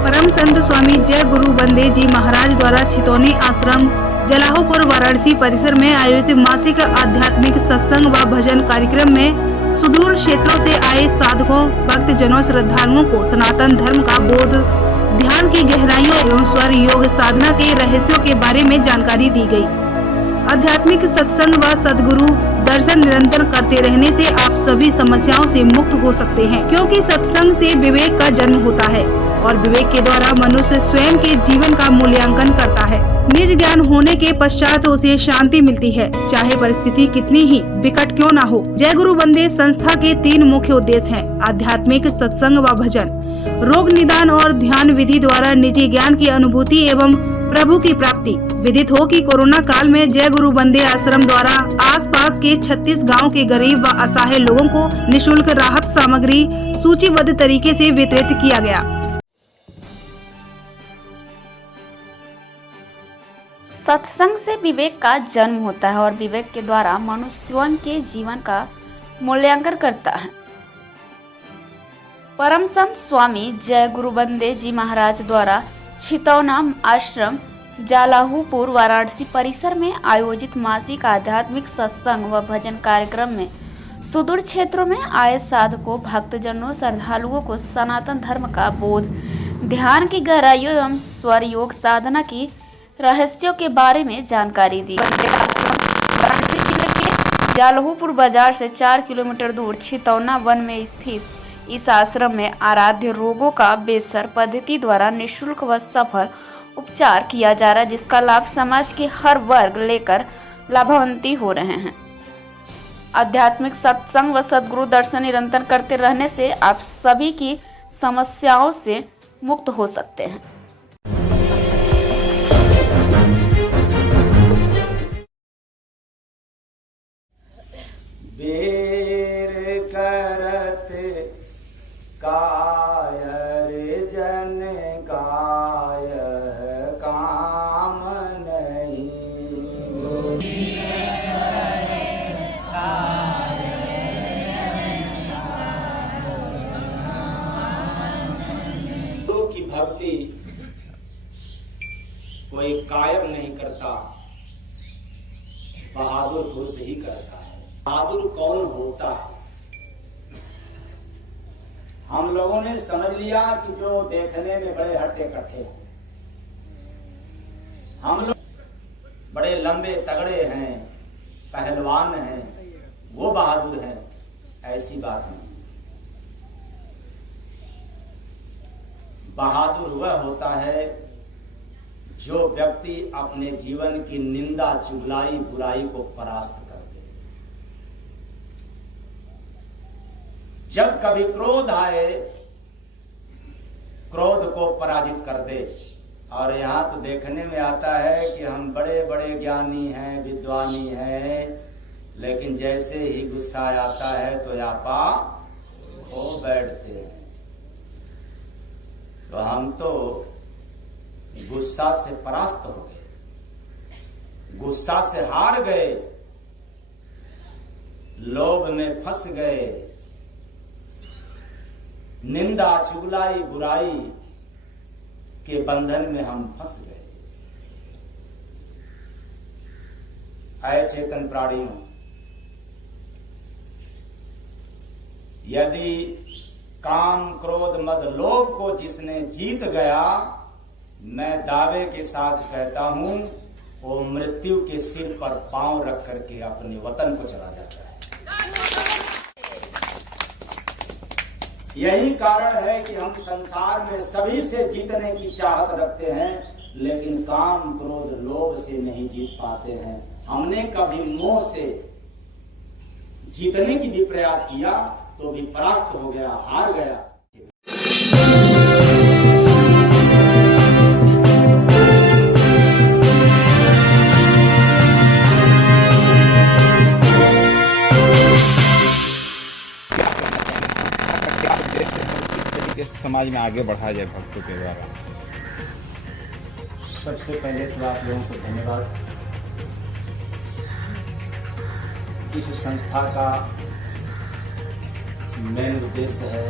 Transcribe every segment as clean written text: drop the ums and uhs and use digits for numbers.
परम संत स्वामी जय गुरु बंदे जी महाराज द्वारा छितौनी आश्रम जलाहुपुर वाराणसी परिसर में आयोजित मासिक आध्यात्मिक सत्संग व भजन कार्यक्रम में सुदूर क्षेत्रों से आए साधकों, भक्तजनों, श्रद्धालुओं को सनातन धर्म का बोध, ध्यान की गहराइयों एवं स्वर योग साधना के रहस्यों के बारे में जानकारी दी गई। आध्यात्मिक सत्संग व सद्गुरु दर्शन निरंतर करते रहने से आप सभी समस्याओं से मुक्त हो सकते हैं, क्योंकि सत्संग से विवेक का जन्म होता है और विवेक के द्वारा मनुष्य स्वयं के जीवन का मूल्यांकन करता है। निज ज्ञान होने के पश्चात उसे शांति मिलती है, चाहे परिस्थिति कितनी ही विकट क्यों ना हो। जय गुरु बंदे संस्था के 3 मुख्य उद्देश्य हैं: आध्यात्मिक सत्संग व भजन, रोग निदान और ध्यान विधि द्वारा निजी ज्ञान की अनुभूति एवं प्रभु की प्राप्ति। विदित हो कि कोरोना काल में जय गुरु बंदे आश्रम द्वारा आसपास के 36 गांव के गरीब व असहाय लोगों को निःशुल्क राहत सामग्री सूचीबद्ध तरीके से वितरित किया गया। सत्संग से विवेक का जन्म होता है और विवेक के द्वारा मनुष्य स्वयं के जीवन का मूल्यांकन करता है। परम संत स्वामी जय गुरु बंदे जी महाराज द्वारा छितौना आश्रम जालाहुपुर वाराणसी परिसर में आयोजित मासिक आध्यात्मिक सत्संग व भजन कार्यक्रम में सुदूर क्षेत्रों में आए साधकों, भक्तजनों, श्रद्धालुओं को सनातन धर्म का बोध, ध्यान की गहराइयों एवं स्वर योग साधना की रहस्यों के बारे में जानकारी दी। वाराणसी जिले के जालहुपुर बाजार से 4 किलोमीटर दूर छितौना वन में स्थित इस आश्रम में आराध्य रोगों का बेसर पद्धति द्वारा निःशुल्क व सफल उपचार किया जा रहा है, जिसका लाभ समाज के हर वर्ग लेकर लाभान्वित हो रहे हैं। आध्यात्मिक सत्संग व सद्गुरु दर्शन निरंतर करते रहने से आप सभी की समस्याओं से मुक्त हो सकते हैं। बेर करत कायर जन काय काम नहीं, गुरु की भक्ति कोई कायर नहीं करता, बहादुर पुरुष ही करता है। बहादुर कौन होता है? हम लोगों ने समझ लिया कि जो देखने में बड़े हट्टे कट्टे हैं, हम लोग बड़े लंबे तगड़े हैं, पहलवान हैं, वो बहादुर हैं। ऐसी बात नहीं। बहादुर वह होता है जो व्यक्ति अपने जीवन की निंदा, चुगलाई, बुराई को परास्त कर दे। जब कभी क्रोध आए, क्रोध को पराजित कर दे। और यहाँ तो देखने में आता है कि हम बड़े बड़े ज्ञानी हैं, विद्वानी हैं, लेकिन जैसे ही गुस्सा आता है तो आपा खो बैठते हैं। तो हम तो गुस्सा से परास्त हो गए, गुस्सा से हार गए, लोभ में फंस गए, निंदा, चुगलाई, बुराई के बंधन में हम फंस गए। अचेतन प्राणियों, यदि काम, क्रोध, मद, लोभ को जिसने जीत गया, मैं दावे के साथ कहता हूं, वो मृत्यु के सिर पर पांव रख करके अपने वतन को चला जाता है। यही कारण है कि हम संसार में सभी से जीतने की चाहत रखते हैं, लेकिन काम, क्रोध, लोभ से नहीं जीत पाते हैं। हमने कभी मोह से जीतने की भी प्रयास किया तो भी परास्त हो गया, हार गया। समाज में आगे बढ़ा जाए भक्तों के द्वारा। सबसे पहले तो आप लोगों को धन्यवाद। इस संस्था का मेन उद्देश्य है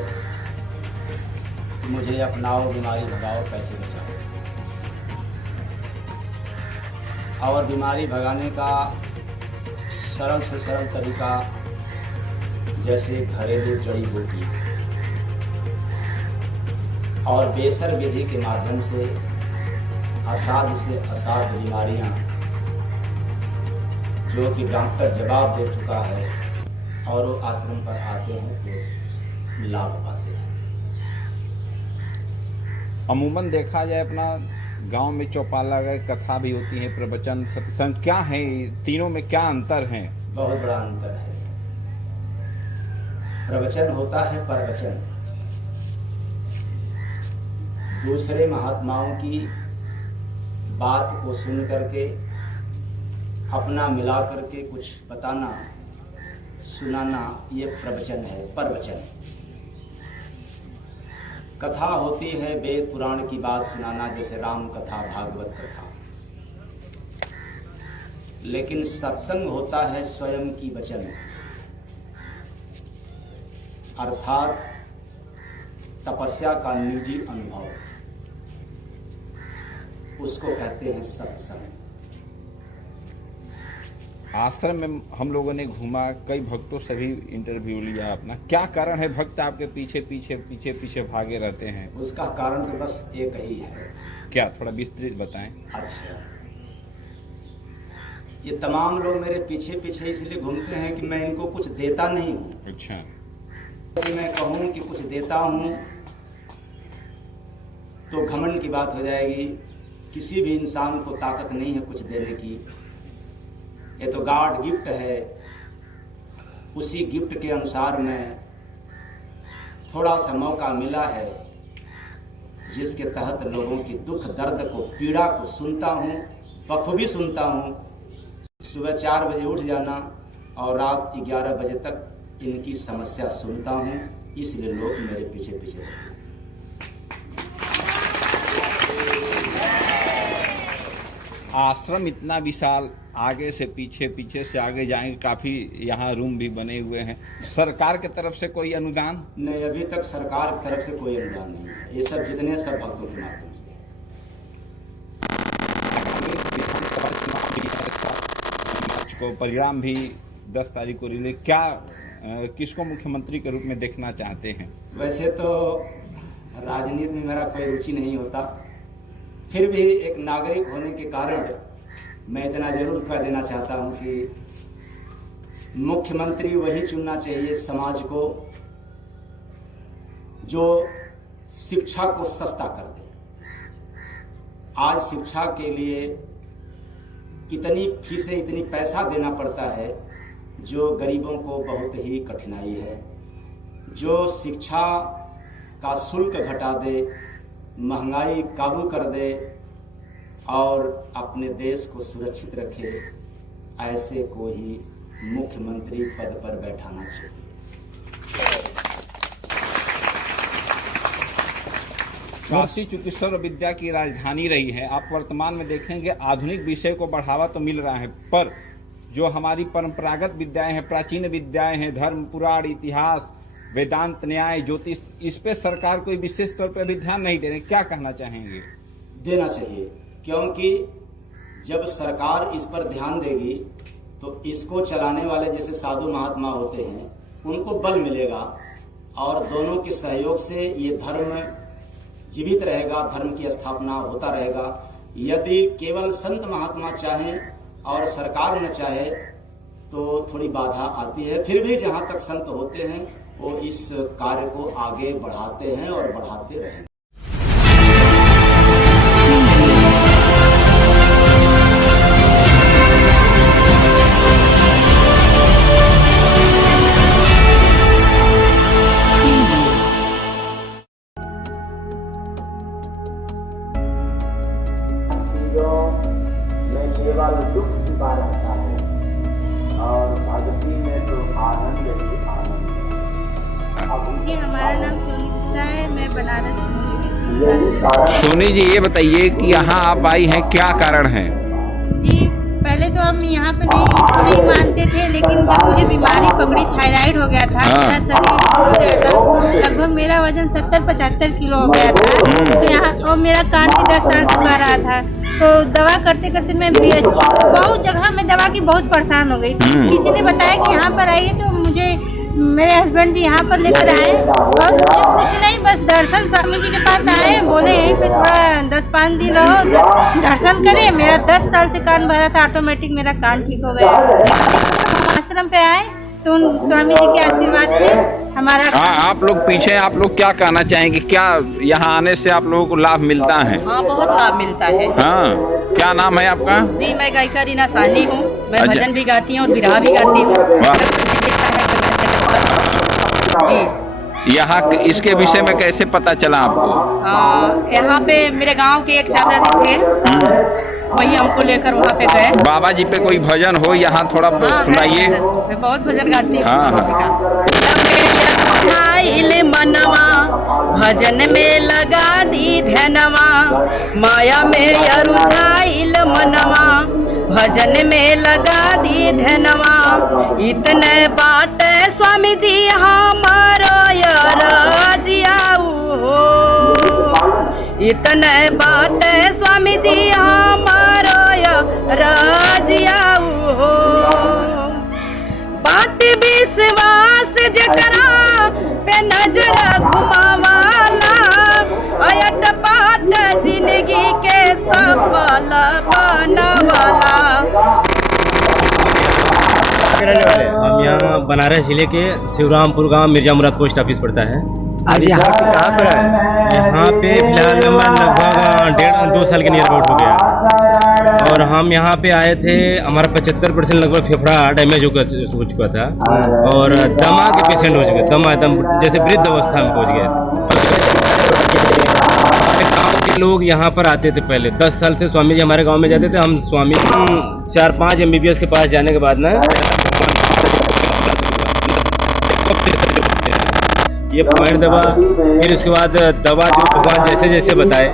कि मुझे अपनाओ, बीमारी भगाओ, पैसे बचाओ। और बीमारी भगाने का सरल से सरल तरीका जैसे घरेलू जड़ी बूटी और बेसर विधि के माध्यम से असाध्य बीमारियां जो कि डॉक्टर जवाब दे चुका है और वो आश्रम पर आते हैं तो लाभ पाते हैं। अमूमन देखा जाए अपना गांव में चौपाला गए कथा भी होती है, प्रवचन, सत्संग, क्या है तीनों में क्या अंतर है? बहुत बड़ा अंतर है। प्रवचन होता है परवचन, दूसरे महात्माओं की बात को सुन करके अपना मिला करके कुछ बताना, सुनाना, ये प्रवचन है, परवचन। कथा होती है वेद पुराण की बात सुनाना, जैसे राम कथा, भागवत कथा। लेकिन सत्संग होता है स्वयं की वचन, अर्थात तपस्या का निजी अनुभव, उसको कहते हैं सत्संग। आश्रम में हम लोगों ने घूमा, कई भक्तों से भी इंटरव्यू लिया अपना, क्या कारण है भक्त आपके पीछे पीछे पीछे पीछे भागे रहते हैं? उसका कारण तो बस एक ही है। क्या, थोड़ा विस्तृत बताएं। अच्छा, ये तमाम लोग मेरे पीछे पीछे इसलिए घूमते हैं कि मैं इनको कुछ देता नहीं हूँ। अच्छा, यदि मैं कहूँ कि कुछ देता हूँ तो घमंड की बात हो जाएगी। किसी भी इंसान को ताकत नहीं है कुछ देने की, ये तो गॉड गिफ्ट है। उसी गिफ्ट के अनुसार में थोड़ा सा मौका मिला है, जिसके तहत लोगों की दुख दर्द को, पीड़ा को सुनता हूँ, बखूबी सुनता हूँ। सुबह 4 बजे उठ जाना और रात 11 बजे तक इनकी समस्या सुनता हूँ, इसलिए लोग मेरे पीछे पीछे रहते हैं। आश्रम इतना विशाल, आगे से पीछे, पीछे से आगे जाएंगे, काफी यहाँ रूम भी बने हुए हैं। सरकार की तरफ से कोई अनुदान? नहीं, अभी तक सरकार की तरफ से कोई अनुदान नहीं है। ये सब जितने सब भक्तों के माध्यम से। मार्च को परिणाम भी 10 तारीख को रिलीज, क्या किसको मुख्यमंत्री के रूप में देखना चाहते हैं? वैसे तो राजनीति में मेरा कोई रुचि नहीं होता, फिर भी एक नागरिक होने के कारण मैं इतना जरूर कह देना चाहता हूं कि मुख्यमंत्री वही चुनना चाहिए समाज को जो शिक्षा को सस्ता कर दे। आज शिक्षा के लिए इतनी फीसें, इतनी पैसा देना पड़ता है जो गरीबों को बहुत ही कठिनाई है। जो शिक्षा का शुल्क घटा दे, महंगाई काबू कर दे और अपने देश को सुरक्षित रखे, ऐसे को ही मुख्यमंत्री पद पर बैठाना चाहिए। काशी चूंकि सर्व विद्या की राजधानी रही है, आप वर्तमान में देखेंगे आधुनिक विषय को बढ़ावा तो मिल रहा है, पर जो हमारी परंपरागत विद्याएं हैं, प्राचीन विद्याएं हैं, धर्म, पुराण, इतिहास, वेदांत, न्याय, ज्योतिष, इस पे सरकार कोई विशेष तौर पे अभी ध्यान नहीं दे रहे, क्या कहना चाहेंगे? देना चाहिए, क्योंकि जब सरकार इस पर ध्यान देगी तो इसको चलाने वाले जैसे साधु महात्मा होते हैं उनको बल मिलेगा और दोनों के सहयोग से ये धर्म जीवित रहेगा, धर्म की स्थापना होता रहेगा। यदि केवल संत महात्मा चाहें और सरकार न चाहे तो थोड़ी बाधा आती है, फिर भी जहां तक संत होते हैं वो इस कार्य को आगे बढ़ाते हैं और बढ़ाते रहेंगे। में केवल दुख छिपा रहता है और भक्ति में तो आनंद ही आनंद है। जी, हमारा नाम सोनी गुप्ता है, मैं बनारस से। सोनी जी, ये बताइए कि यहाँ आप आई हैं, क्या कारण है? जी, पहले तो हम यहाँ पे नहीं मानते थे, लेकिन जब मुझे बीमारी पकड़ी, थायराइड हो गया था, मेरा शरीर हो गया था, लगभग मेरा वजन 70-75 किलो हो गया था। तो यहाँ और मेरा कान भी 10 साल से रहा था। तो दवा करते करते मैं बहुत जगह में दवा की बहुत परेशान हो गई। किसी ने बताया कि यहाँ पर आइए, तो मुझे मेरे हस्बैंड जी यहाँ पर लेकर आए और मुझे कुछ नहीं, बस दर्शन स्वामी जी के पास आए, बोले यहीं पे थोड़ा 10-5 दिन रहो, दर्शन करें। मेरा 10 साल से कान भरा था, ऑटोमेटिक मेरा कान ठीक हो गया। आश्रम पे आए तो उन स्वामी जी के आशीर्वाद से हमारा आप लोग पीछे, आप लोग क्या कहना चाहेंगे, क्या यहाँ आने से आप लोगों को लाभ मिलता है? हाँ, बहुत लाभ मिलता है। हाँ, क्या नाम है आपका? जी, मैं गायिका रीना साहनी हूँ। मैं अच्छा। भजन भी गाती हूँ और बिरहा भी गाती हूँ। जी, यहाँ इसके विषय में कैसे पता चला आपको? यहाँ पे मेरे गांव के एक चाचा जी थे, वही हमको लेकर वहाँ पे गए। बाबा जी पे कोई भजन हो यहाँ थोड़ा सुनाइए। मैं बहुत भजन गाती हूँ। हाँ। मनवा भजन में लगा दी ध्यानवा, माया में रुझाइल मनवा, भजन में लगा दी ध्यानवा, इतने बाटे स्वामी जी हमारो राजियाऊ हो, इतने बाटे स्वामी जी हमारो राजियाऊ हो, बाट विश्वास जकरा पे नजर घुमावाला, अयट पाट जिंदगी के सफल बनवाला। हम यहाँ बनारस जिले के शिवरामपुर गांव मिर्जा मुराद पोस्ट ऑफिस पड़ता है। आज यहाँ पे कहाँ पर है? यहाँ पे फिलहाल मैं लगभग 1.5-2 साल के नियर अबाउट हो गया। और हम यहाँ पे आए थे, हमारा 75% लगभग फेफड़ा डैमेज हो चुका था और दमा के पेशेंट हो चुके, दमा एकदम जैसे वृद्ध अवस्था में पहुँच गए। गाँव के लोग यहाँ पर आते थे पहले, 10 साल से स्वामी जी हमारे गाँव में जाते थे। हम स्वामी 4-5 MBBS के पास जाने के बाद ना ये पॉइंट दवा, फिर उसके बाद दवा जो भगवान जैसे जैसे बताए